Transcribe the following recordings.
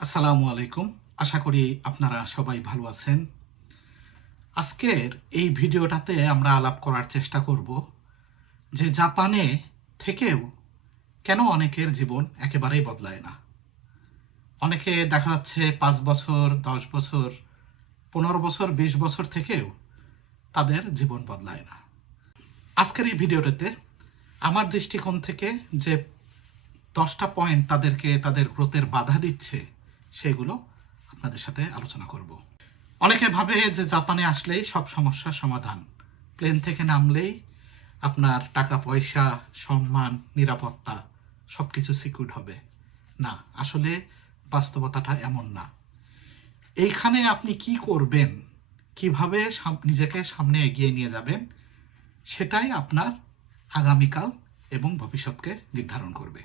আসসালামু আলাইকুম। আশা করি আপনারা সবাই ভালো আছেন। আজকের এই ভিডিওটাতে আমরা আলাপ করার চেষ্টা করব যে জাপানে থেকেও কেন অনেকের জীবন একেবারেই বদলায় না। অনেকে দেখা যাচ্ছে ৫ বছর, ১০ বছর, ১৫ বছর, ২০ বছর থেকেও তাদের জীবন বদলায় না। আজকের এই ভিডিওটাতে আমার দৃষ্টিকোণ থেকে যে ১০টা পয়েন্ট তাদেরকে তাদের গ্রোথের বাধা দিচ্ছে সেগুলো আপনাদের সাথে আলোচনা করব। অনেকে ভাবে যে জাপানে আসলেই সব সমস্যার সমাধান, প্লেন থেকে নামলেই আপনার টাকা পয়সা, সম্মান, নিরাপত্তা সবকিছু সিকিউরড হবে। না, আসলে বাস্তবতাটা এমন না। এইখানে আপনি কি করবেন, কিভাবে নিজেকে সামনে এগিয়ে নিয়ে যাবেন, সেটাই আপনার আগামীকাল এবং ভবিষ্যৎকে নির্ধারণ করবে।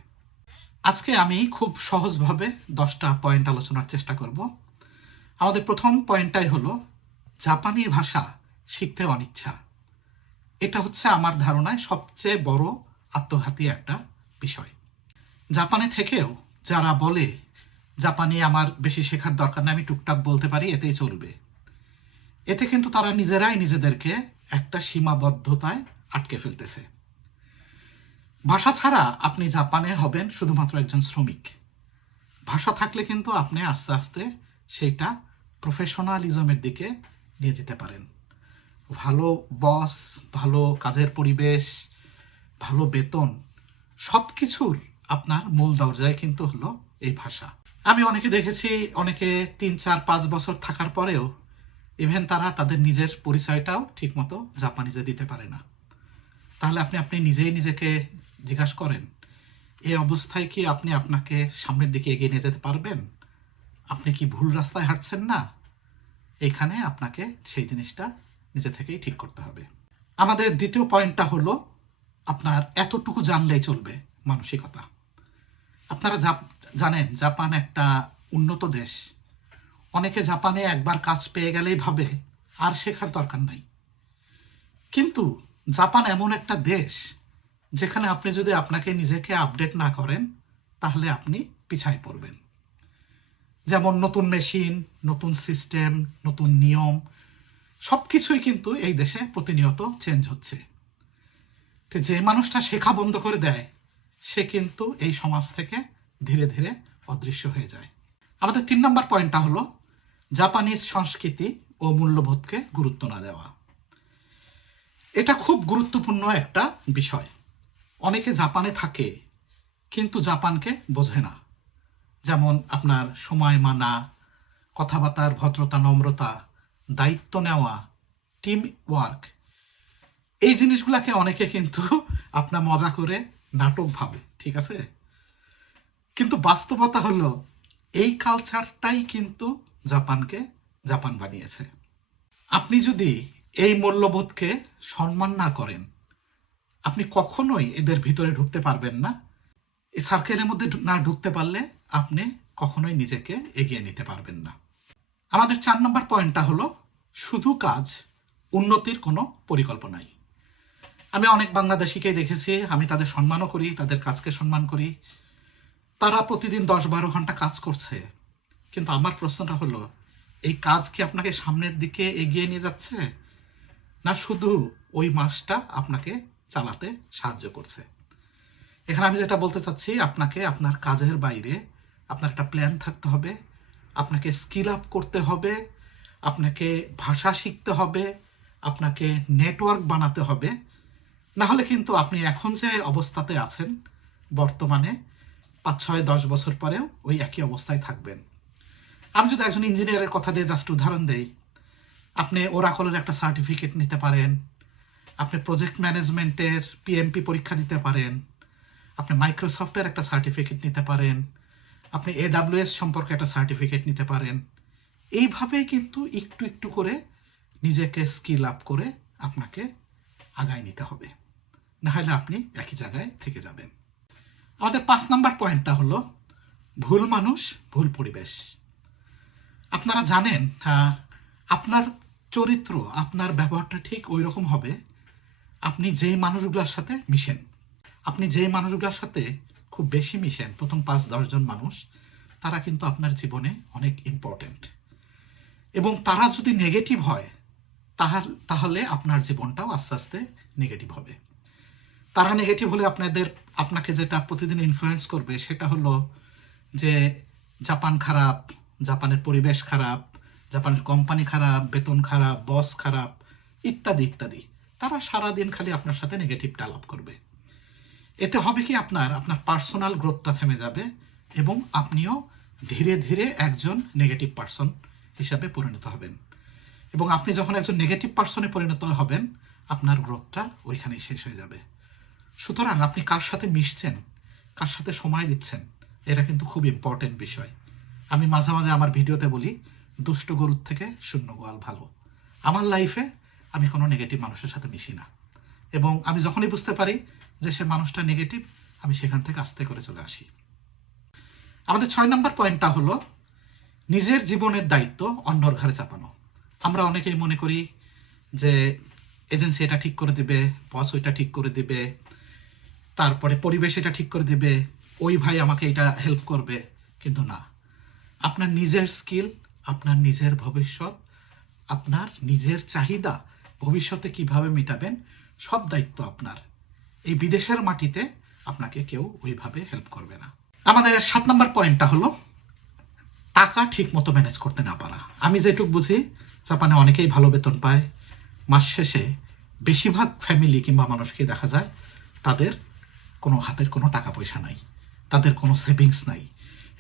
আজকে আমি খুব সহজভাবে 10টা পয়েন্ট আলোচনার চেষ্টা করব। আমাদের প্রথম পয়েন্টটাই হলো জাপানি ভাষা শিখতে অনিচ্ছা। এটা হচ্ছে আমার ধারণায় সবচেয়ে বড় আত্মঘাতী একটা বিষয়। জাপানে থেকেও যারা বলে জাপানি আমার বেশি শেখার দরকার নেই, আমি টুকটাক বলতে পারি, এতেই চলবে, এতে কিন্তু তারা নিজেরাই নিজেদেরকে একটা সীমাবদ্ধতায় আটকে ফেলতেছে। ভাষা ছাড়া আপনি জাপানে হবেন শুধুমাত্র একজন শ্রমিক। ভাষা থাকলে কিন্তু আপনি আস্তে আস্তে সেইটা প্রফেশনালিজমের দিকে নিয়ে যেতে পারেন। ভালো বস, ভালো কাজের পরিবেশ, ভালো বেতন, সব কিছুর আপনার মূল দরজায় কিন্তু হলো এই ভাষা। আমি অনেকে দেখেছি, অনেকে ৩, ৪, ৫ বছর থাকার পরেও ইভেন তারা তাদের নিজের পরিচয়টাও ঠিকমতো জাপানিজে দিতে পারে না। তাহলে আপনি নিজেই নিজেকে জিজ্ঞাসা করেন, এই অবস্থায় কি আপনি আপনাকে সামনের দিকে এগিয়ে নিয়ে যেতে পারবেন? আপনি কি ভুল রাস্তায় হাঁটছেন না? এখানে আপনাকে সেই জিনিসটা নিজে থেকেই ঠিক করতে হবে। আমাদের দ্বিতীয় পয়েন্টটা হলো আপনার এতটুকু জানলেই চলবে মানসিকতা। আপনারা জানেন জাপান একটা উন্নত দেশ। অনেকে জাপানে একবার কাজ পেয়ে গেলেই ভাবে আর শেখার দরকার নাই। কিন্তু জাপান এমন একটা দেশ যেখানে আপনি যদি আপনাকে নিজেকে আপডেট না করেন তাহলে আপনি পিছায় পড়বেন। যেমন নতুন মেশিন, নতুন সিস্টেম, নতুন নিয়ম, সব কিছুই কিন্তু এই দেশে প্রতিনিয়ত চেঞ্জ হচ্ছে। তো যে মানুষটা শেখা বন্ধ করে দেয় সে কিন্তু এই সমাজ থেকে ধীরে ধীরে অদৃশ্য হয়ে যায়। আমাদের ৩ নম্বর পয়েন্টটা হলো জাপানিজ সংস্কৃতি ও মূল্যবোধকে গুরুত্ব না দেওয়া। এটা খুব গুরুত্বপূর্ণ একটা বিষয়। অনেকে জাপানে থাকে কিন্তু জাপানকে বোঝে না। যেমন আপনার সময় মানা, কথাবার্তার ভদ্রতা, নম্রতা, দায়িত্ব নেওয়া, টিম ওয়ার্ক, এই জিনিসগুলাকে অনেকে কিন্তু আপনার মজা করে নাটক ভাবে, ঠিক আছে? কিন্তু বাস্তবতা হলো এই কালচারটাই কিন্তু জাপানকে জাপান বানিয়েছে। আপনি যদি এই মূল্যবোধকে সম্মান না করেন আপনি কখনোই এদের ভিতরে ঢুকতে পারবেন না। এই সার্কেলের মধ্যে না ঢুকতে পারলে আপনি কখনোই নিজেকে এগিয়ে নিতে পারবেন না। আমাদের ৪ নম্বর পয়েন্টটা হলো শুধু কাজ, উন্নতির কোনো পরিকল্পনাই। আমি অনেক বাংলাদেশিকেই দেখেছি, আমি তাদের সম্মানও করি, তাদের কাজকে সম্মান করি। তারা প্রতিদিন ১০-১২ ঘন্টা কাজ করছে, কিন্তু আমার প্রশ্নটা হলো এই কাজ কি আপনাকে সামনের দিকে এগিয়ে নিয়ে যাচ্ছে, না শুধু ওই মাসটা আপনাকে চালাতে সাহায্য করছে? এখানে আমি যেটা বলতে চাচ্ছি, আপনাকে আপনার কাজের বাইরে আপনার একটা প্ল্যান থাকতে হবে, আপনাকে স্কিল আপ করতে হবে, আপনাকে ভাষা শিখতে হবে, আপনাকে নেটওয়ার্ক বানাতে হবে। না হলে কিন্তু আপনি এখন যে অবস্থাতে আছেন বর্তমানে ৫, ৬, ১০ বছর পরেও ওই একই অবস্থায় থাকবেন। আমি যদি একজন ইঞ্জিনিয়ারের কথা দিয়ে জাস্ট উদাহরণ দেই, আপনি ওরাকলের একটা সার্টিফিকেট নিতে পারেন, আপনি প্রজেক্ট ম্যানেজমেন্টের পিএমপি পরীক্ষা দিতে পারেন, আপনি মাইক্রোসফটের একটা সার্টিফিকেট নিতে পারেন, আপনি AWS সম্পর্কে একটা সার্টিফিকেট নিতে পারেন। এইভাবেই কিন্তু একটু একটু করে নিজেকে স্কিল আপ করে আপনাকে আগায় নিতে হবে, না হলে আপনি একই জায়গায় থেকে যাবেন। আমাদের ৫ নম্বর পয়েন্টটা হলো ভুল মানুষ, ভুল পরিবেশ। আপনারা জানেন আপনার চরিত্র, আপনার ব্যবহারটা ঠিক ওই রকম হবে আপনি যেই মানুষগুলোর সাথে মিশেন। আপনি যেই মানুষগুলোর সাথে খুব বেশি মিশেন, প্রথম ৫-১০ জন মানুষ, তারা কিন্তু আপনার জীবনে অনেক ইম্পর্টেন্ট, এবং তারা যদি নেগেটিভ হয় তাহলে আপনার জীবনটাও আস্তে আস্তে নেগেটিভ হবে। তারা নেগেটিভ হলে আপনাকে যেটা প্রতিদিন ইনফ্লুয়েন্স করবে সেটা হলো যে জাপান খারাপ, জাপানের পরিবেশ খারাপ, জাপানের কোম্পানি খারাপ, বেতন খারাপ, বস খারাপ, ইত্যাদি ইত্যাদি। তারা সারাদিন খালি আপনার সাথে নেগেটিভটা আলাপ করবে। এতে হবে কি, আপনার পার্সোনাল গ্রোথটা থেমে যাবে এবং আপনিও ধীরে ধীরে একজন নেগেটিভ পার্সন হিসাবে পরিণত হবেন। এবং আপনি যখন একজন নেগেটিভ পার্সনে পরিণত হবেন, আপনার গ্রোথটা ওইখানেই শেষ হয়ে যাবে। সুতরাং আপনি কার সাথে মিশছেন, কার সাথে সময় দিচ্ছেন, এটা কিন্তু খুব ইম্পর্টেন্ট বিষয়। আমি মাঝে মাঝে আমার ভিডিওতে বলি, দুষ্ট গরুর থেকে শূন্য গোয়াল ভালো। আমার লাইফে আমি কোনো নেগেটিভ মানুষের সাথে মিশি না, এবং আমি যখনই বুঝতে পারি যে সে মানুষটা নেগেটিভ, আমি সেখান থেকে আস্তে করে চলে আসি। আমাদের 6 নম্বর পয়েন্টটা হলো নিজের জীবনের দায়িত্ব অন্যর ঘাড়ে চাপানো। আমরা অনেকেই মনে করি যে এজেন্সি এটা ঠিক করে দিবে, বস ওইটা ঠিক করে দিবে, তারপরে পরিবেশ এটা ঠিক করে দিবে, ওই ভাই আমাকে এটা হেল্প করবে। কিন্তু না, আপনার নিজের স্কিল, আপনার নিজের ভবিষ্যৎ, আপনার নিজের চাহিদা ভবিষ্যতে কিভাবে মেটাবেন, সব দায়িত্ব আপনার। এই বিদেশের মাটিতে আপনাকে কেউ ওইভাবে হেল্প করবে না। আমাদের 7 নম্বর পয়েন্টটা হলো টাকা ঠিক মতো ম্যানেজ করতে না পারা। আমি যেটুকু বুঝি, জাপানে অনেকেই ভালো বেতন পায়, মাস শেষে বেশিরভাগ ফ্যামিলি কিংবা মানুষকে দেখা যায় তাদের হাতের কোনো টাকা পয়সা নাই, তাদের কোনো সেভিংস নাই,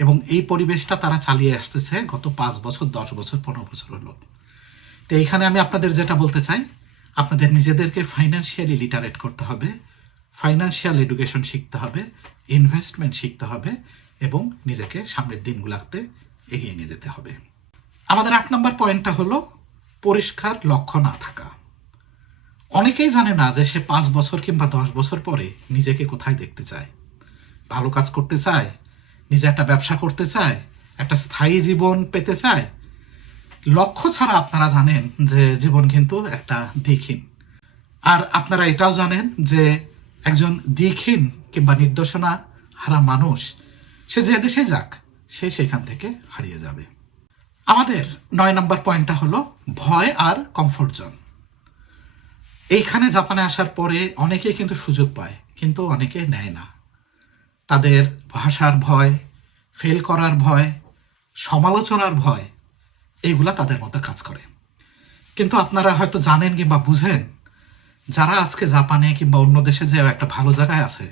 এবং এই পরিবেশটা তারা চালিয়ে আসতেছে গত 5 বছর, 10 বছর, 15 বছর হলো। তো এইখানে আমি আপনাদের যেটা বলতে চাই, আপনাদের নিজেদেরকে ফাইন্যান্সিয়ালি লিটারেট করতে হবে, ফাইন্যান্সিয়াল এডুকেশন শিখতে হবে, ইনভেস্টমেন্ট শিখতে হবে, এবং নিজেকে সামনের দিনগুলোতে এগিয়ে নিয়ে যেতে হবে। আমাদের 8 নম্বর পয়েন্টটা হলো পরিষ্কার লক্ষ্য না থাকা। অনেকেই জানে না যে সে 5 বছর কিংবা 10 বছর পরে নিজেকে কোথায় দেখতে চায়। ভালো কাজ করতে চায়, নিজে একটা ব্যবসা করতে চায়, একটা স্থায়ী জীবন পেতে চায়। লক্ষ্য ছাড়া আপনারা জানেন যে জীবন কিন্তু একটা দিকহীন। আর আপনারা এটাও জানেন যে একজন দিকহীন কিংবা নির্দেশনা হারা মানুষ, সে যে দেশে যাক, সে সেখান থেকে হারিয়ে যাবে। আমাদের 9 নম্বর পয়েন্টটা হলো ভয় আর কমফোর্ট জোন। এইখানে জাপানে আসার পরে অনেকেই কিন্তু সুযোগ পায়, কিন্তু অনেকে নেয় না। তাদের ভাষার ভয়, ফেল করার ভয়, সমালোচনার ভয়, এইগুলা তাদের মধ্যে কাজ করে। কিন্তু আপনারা হয়তো জানেন কিংবা বুঝেন, যারা আজকে জাপানে কিংবা অন্য দেশে যে একটা ভালো জায়গায় আছে,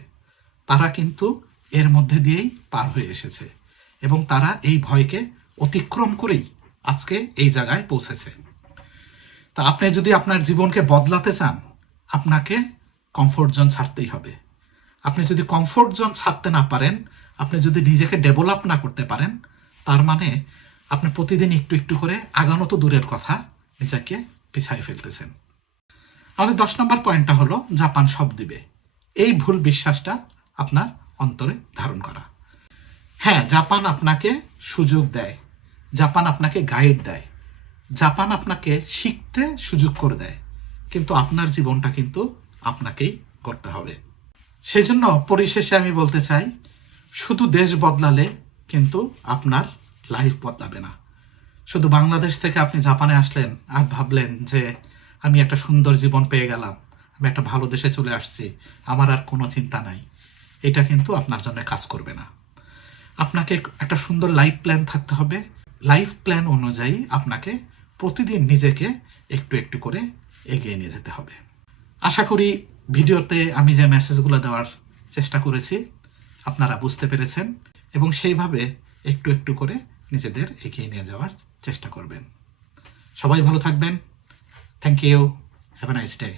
তারা কিন্তু এর মধ্যে দিয়েই পার হয়ে এসেছে, এবং তারা এই ভয়কে অতিক্রম করেই আজকে এই জায়গায় পৌঁছেছে। তা আপনি যদি আপনার জীবনকে বদলাতে চান, আপনাকে কমফোর্ট জোন ছাড়তেই হবে। আপনি যদি কমফোর্ট জোন ছাড়তে না পারেন, আপনি যদি নিজেকে ডেভেলপ না করতে পারেন, তার মানে আপনি প্রতিদিন একটু একটু করে আগানো তো দূরের কথা, নিজেকে পিছাই ফেলতেছেন। আমাদের 10 নম্বর পয়েন্টটা হলো জাপান সব দিবে। এই ভুল বিশ্বাসটা আপনার অন্তরে ধারণ করা। হ্যাঁ, জাপান আপনাকে সুযোগ দেয়, জাপান আপনাকে গাইড দেয়, জাপান আপনাকে শিখতে সুযোগ করে দেয়, কিন্তু আপনার জীবনটা কিন্তু আপনাকেই করতে হবে। সেই জন্য পরিশেষে আমি বলতে চাই, শুধু দেশ বদলালে কিন্তু আপনার লাইফ বদলাবে না। শুধু বাংলাদেশ থেকে আপনি জাপানে আসলেন আর ভাবলেন যে আমি একটা সুন্দর জীবন পেয়ে গেলাম, আমি একটা ভালো দেশে চলে আসছি, আমার আর কোনো চিন্তা নাই, এটা কিন্তু আপনার জন্য কাজ করবে না। আপনাকে একটা সুন্দর লাইফ প্ল্যান থাকতে হবে। লাইফ প্ল্যান অনুযায়ী আপনাকে প্রতিদিন নিজেকে একটু একটু করে এগিয়ে নিয়ে যেতে হবে। আশা করি ভিডিওতে আমি যে মেসেজগুলো দেওয়ার চেষ্টা করেছি আপনারা বুঝতে পেরেছেন, এবং সেইভাবে একটু একটু করে নিজেদের এগিয়ে নিয়ে যাওয়ার চেষ্টা করবেন। সবাই ভালো থাকবেন। Thank you. Have a nice day.